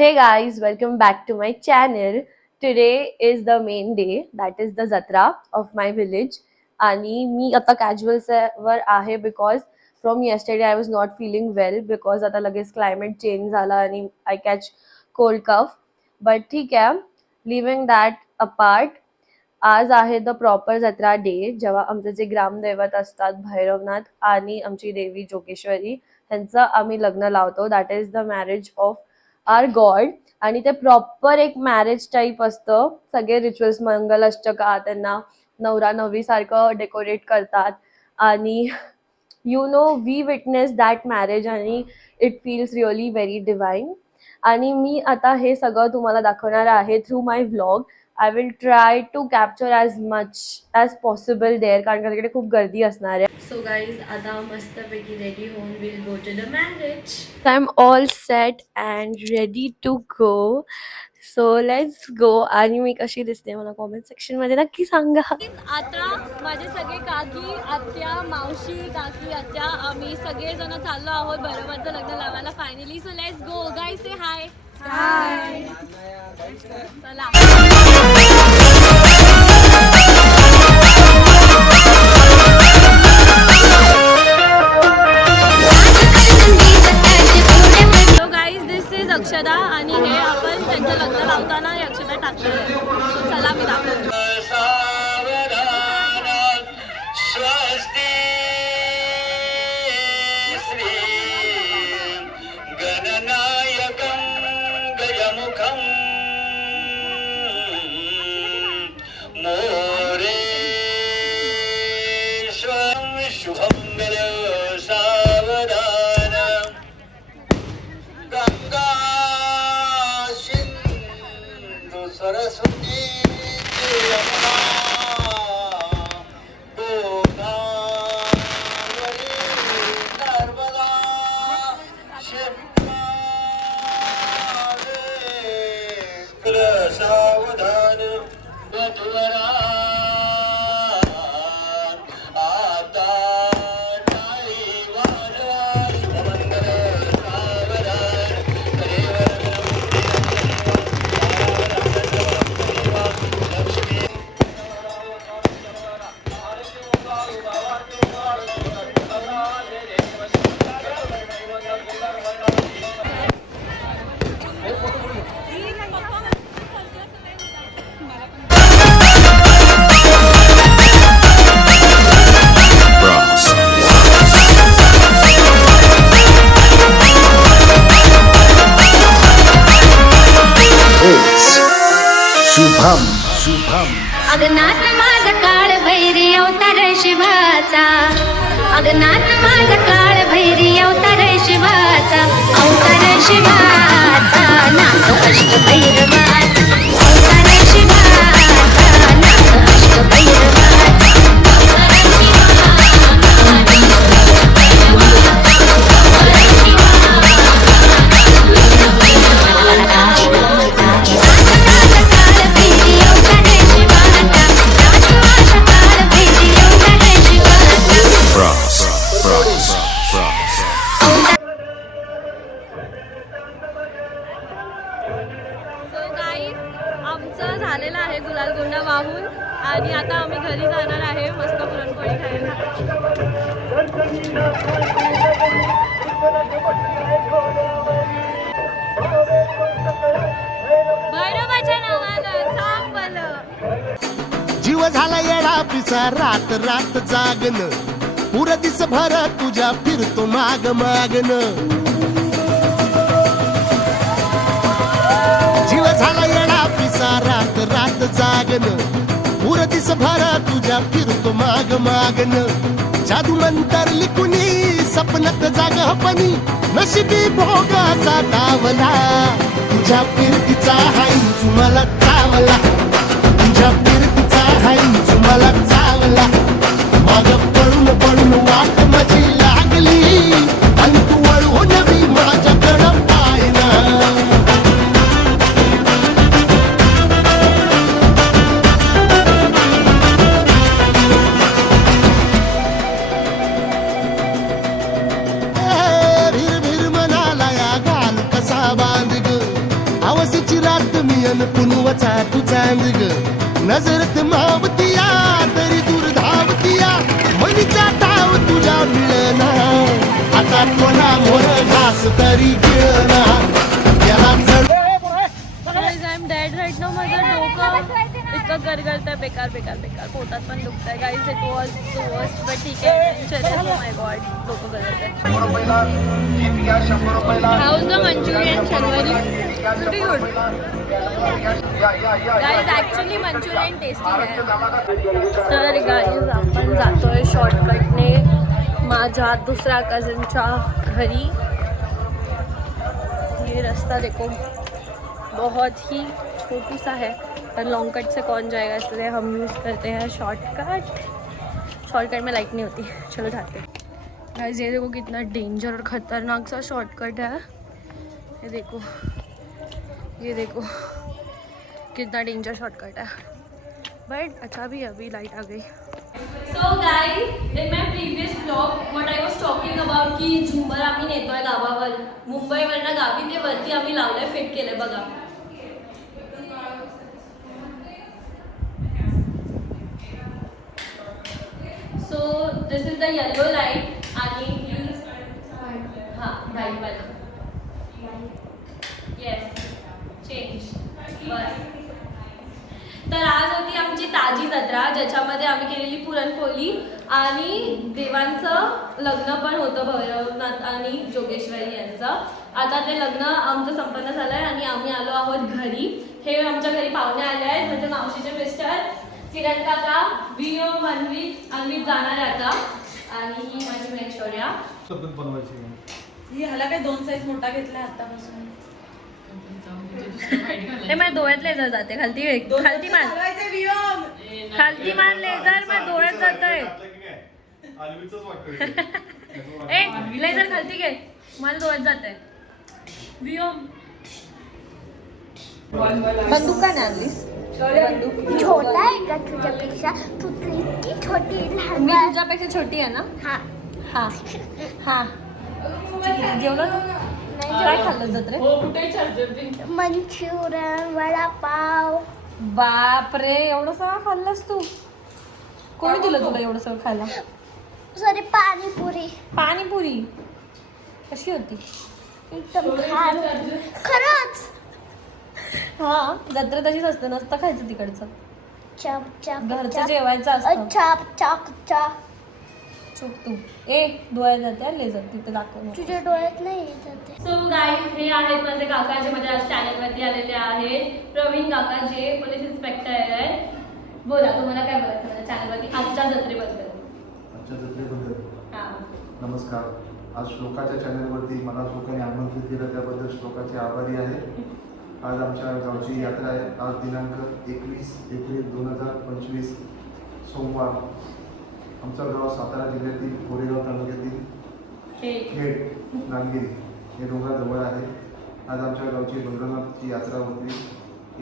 Hey guys, welcome back to my channel. Today is the main day, that is the Jatra of my village. आणि मी आता casuals वर आहे because from yesterday I was not feeling well because आता लगेच climate change झाला आणि I catch cold cuff. But ठीक आहे, लिव्हिंग दॅट अपार्ट, आज आहे द प्रॉपर जत्रा डे, जेव्हा आमचे जे ग्रामदैवत असतात भैरवनाथ आणि आमची देवी जोगेश्वरी यांचं आम्ही लग्न लावतो. That is the marriage of our god. आणि ते प्रॉपर एक मॅरेज टाईप असतं. सगळे रिच्युअल्स, मंगलाष्टका, त्यांना नवरा नवरी सारखं डेकोरेट करतात आणि you know we witness that marriage आणि it feels really very divine. आणि मी आता हे सगळं तुम्हाला दाखवणार आहे through my vlog. I will try to capture as much as possible there, कारण का तिकडे खूप गर्दी असणार आहे. सो गाईज, आता मस्तपैकी रेडी होऊन will go to the marriage. I am all set and ready to go. So let's go. आणि मी कशी दिसते मला कॉमेंट सेक्शन मध्ये नक्की सांगा. आता माझे सगळे काकी, आत्या, मावशी, काकी, आत्या, आम्ही सगळेजण चाललो आहोत बरोबरचं लग्न लावायला finally. So let's go guys, say hi. Hi. चला. अक्षदा आणि हे आपण त्यांचं लग्न लावताना अक्षदा टाकणार. चला मी दाखवतो. अगनाथ माझा काळ भैरी अवतार शिवाचा, अगनाथ माझा काळ भैरी अवतार शिवाचा, अवतार शिवाचा नाथ अष्ट भैरवाचा, अवतार शिवाचा नाथ अष्ट भैरवाचा, आमचं झालेलं आहे गुलालगुंडा वाहून आणि आता आम्ही घरी जाणार आहे मस्त पुरणपोळी खायला. भैरवाच्या नावानं सांग भलं. जीव झाला येडा पिसा रात रात जागन, पुर दिस भर तुझ्या फिरतो माग मागन. जीव झाला येडा पिसा रात रात जागन, पुर दिस भर तुझ्या फिरतो माग मागन. जादू मंतर लिकुनी सपनात जाग हपनी, नशिबी भोगाचा डावला. तुझ्या फिरतीचा हाईच मला चावला, तुझ्या फिरतीचा हाईच मला चावला. माग पळून पळून वाट माझी लागली आणि तू वळून मी माझ्याकडं पाहिना. भिर भिर मनाला या घाल कसा बांध ग, चांदीची रात मी अन पुनवचा तू चांद ग नजरत मावतिया तरी दूर धावतिया मनीचा टाव तुझ्या मिळना आता कोणा मोर घास तरी गिळना याला चढ आय एम डेड राईट नाव. माझं डोकं इतकं गरगरतंय बेकार बेकार बेकार. पोटात पण दुखतंय guys. It was the worst but ठीक आहे. माय गॉड डोकं गरगरतंय. हाऊस द मंचुरियन शनिवारी very good guys. Actually Manchurian tasty आहे. तर गाईज आपण जातोय शॉर्टकटने माझ्या दुसऱ्या कझनच्या घरी. ये रास्ता देखो बहुत ही छोटू सा है पर लॉन्ग कट से कौन जाएगा इसलिए हम यूज़ करते हैं शॉर्टकट. शॉर्टकट में लाइट नहीं होती. चलो जाते हैं गाइस. ये देखो कितना डेंजर और ख़तरनाक सा शॉर्टकट है. ये देखो कितना डेंजर शॉर्टकट है बट अच्छा भी अभी लाइट आ गई. So guys in my previous blog what I was talking about की झुंबर आम्ही नेतोय गावावर मुंबईवरनं गावी. ते वरती आम्ही लावलंय फिट केलंय बघा. So this is the yellow light आणि हां राईट वाला येस चेंज बस. तर आज होती आमची ताजी जत्रा ज्याच्यामध्ये आम्ही केलेली पुरणपोळी आणि देवांचं लग्न पण होतं भैरवनाथ आणि जोगेश्वरी यांचं. आता ते लग्न आमचं संपन्न झालं आहे आणि आम्ही आलो आहोत घरी. हे आमच्या घरी पाहुणे आले आहेत म्हणजे मावशीचे मिस्टर किरण काका वियो अन्वित जाणार आहे आता आणि ही माझी ऐश्वर्या. ह्याला काय 2 साईज मोठा घेतलाय आतापासून. ते माझ्या डोळ्यात लेझर जाते. खालती मार लेझर माझ्या डोळ्यात जातंय. ए लेझर खालती घे माझ्या डोळ्यात जातंय. वियो बंदूक का नाही आणलीस? छोटा आहे का तुझ्यापेक्षा? तू तर इतकी छोटी लहान मी बाळ. तुझ्यापेक्षा छोटी आहे ना. हा हा हा जेवलं काय खाल्लं जत्रेत? मंचुरियन वडापाव. बापरे एवढं सगळं खाल्लंस तू? कोणी दिलं तुला एवढं सगळं खायला? सॉरी पाणीपुरी. पाणीपुरी कशी होती? एकदम छान खरंच. हा जत्रेत तशीच असतं. नसतं खायचं तिकडचं. चाप चाप घरचं जेवायचं असतं. चाप चाक चाप. चुक तू. ए डोळ्यात जाते लेझर तिथे दाखव. तुझ्या डोळ्यात नाही येत. सो गाईज हे आहेत माझे काका जे माझ्या चॅनलवरती आलेले आहेत. प्रवीण काका जे पोलीस इन्स्पेक्टर आहेत. बोला तुम्हाला काय बोलायचं माझ्या चॅनलवरती आजच्या जत्रेबद्दल? आजच्या जत्रेबद्दल हां नमस्कार. आज श्लोकाच्या चॅनलवरती मला श्लोकाने आमंत्रित केलं त्याबद्दल श्लोकाचे आभारी आहे. आज आमच्या गावची यात्रा आहे. आज दिनांक 21 एप्रिल 2025 सोमवार. आमचं गाव सातारा जिल्ह्यातील कोरेगाव तालुक्यातील खेड नांदगिरी हे डोंगराजवळ आहे. आज आमच्या गावची भैरवनाथची यात्रा होती.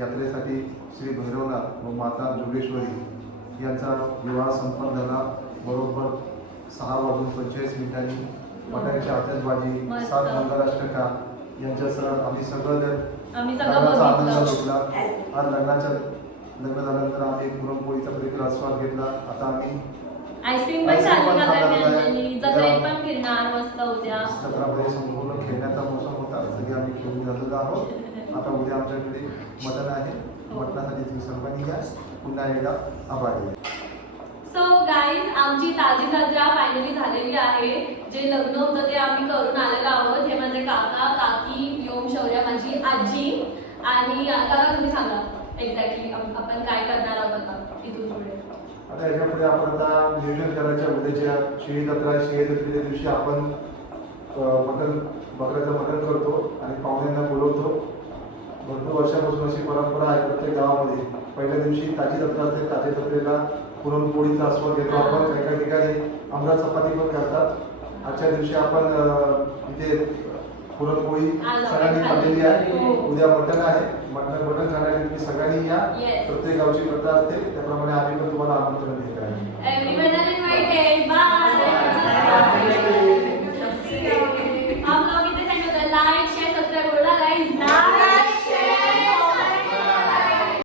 यात्रेसाठी श्री भैरवनाथ व माता जोगेश्वरी यांचा विवाह संपन्न झाला. बरोबर 6:45 पटाक्याची आतषबाजी 7 मंगलाष्टका यांच्यासह आम्ही सगळं लग्नाचा आनंद घेतला. आज लग्न झाल्यानंतर आम्ही पुरणपोळीचा देखील आस्वाद घेतला. आता आम्ही आईस्क्रीम पण चालू जत्रेत पण फिरणार मस्त उद्या. जत्रामध्ये संपूर्ण खेळण्याचा मोसम होता. सगळे आम्ही खेळून झालेलो आहोत. आता उद्या आमच्याकडे मटण आहे. मटणासाठी तुम्ही सर्वांनी या. पुन्हा एकदा आभारी. सो गाईज आमची ताजी जत्रा फायनली झालेली आहे. जे लग्न होतं ते आम्ही करून आलेलो आहोत. हे माझे काका काकी व्योम शौर्य माझी आजी आणि काका तुम्ही सांगा एक्झॅक्टली आपण काय करणार आहोत आता इथून पुढे? आता याच्यापुढे आपण आता नियोजन करायच्या उद्याच्या शेळी जत्रा. शेळी जत्रेच्या दिवशी आपण बकऱ्याचं मटण करतो आणि पाहुण्यांना बोलवतो. भरपूर वर्षापासून अशी परंपरा आहे प्रत्येक गावामध्ये. पहिल्या दिवशी ताजी जत्रा असते. ताजी जत्रेला पुरणपोळीचा आस्वाद घेतो आपण. काही ठिकाणी आमरस चपाती पण करतात. आजच्या दिवशी आपण इथे पुरणपोळी सगळ्यांनी खाल्लेली आहे. उद्या मटण आहे. मटण खाण्यासाठी तुम्ही सगळ्यांनी या. प्रत्येक गावची प्रथा असते त्याप्रमाणे आम्ही पण तुम्हाला आमंत्रण देत आहे. Everyone are invited. Bye.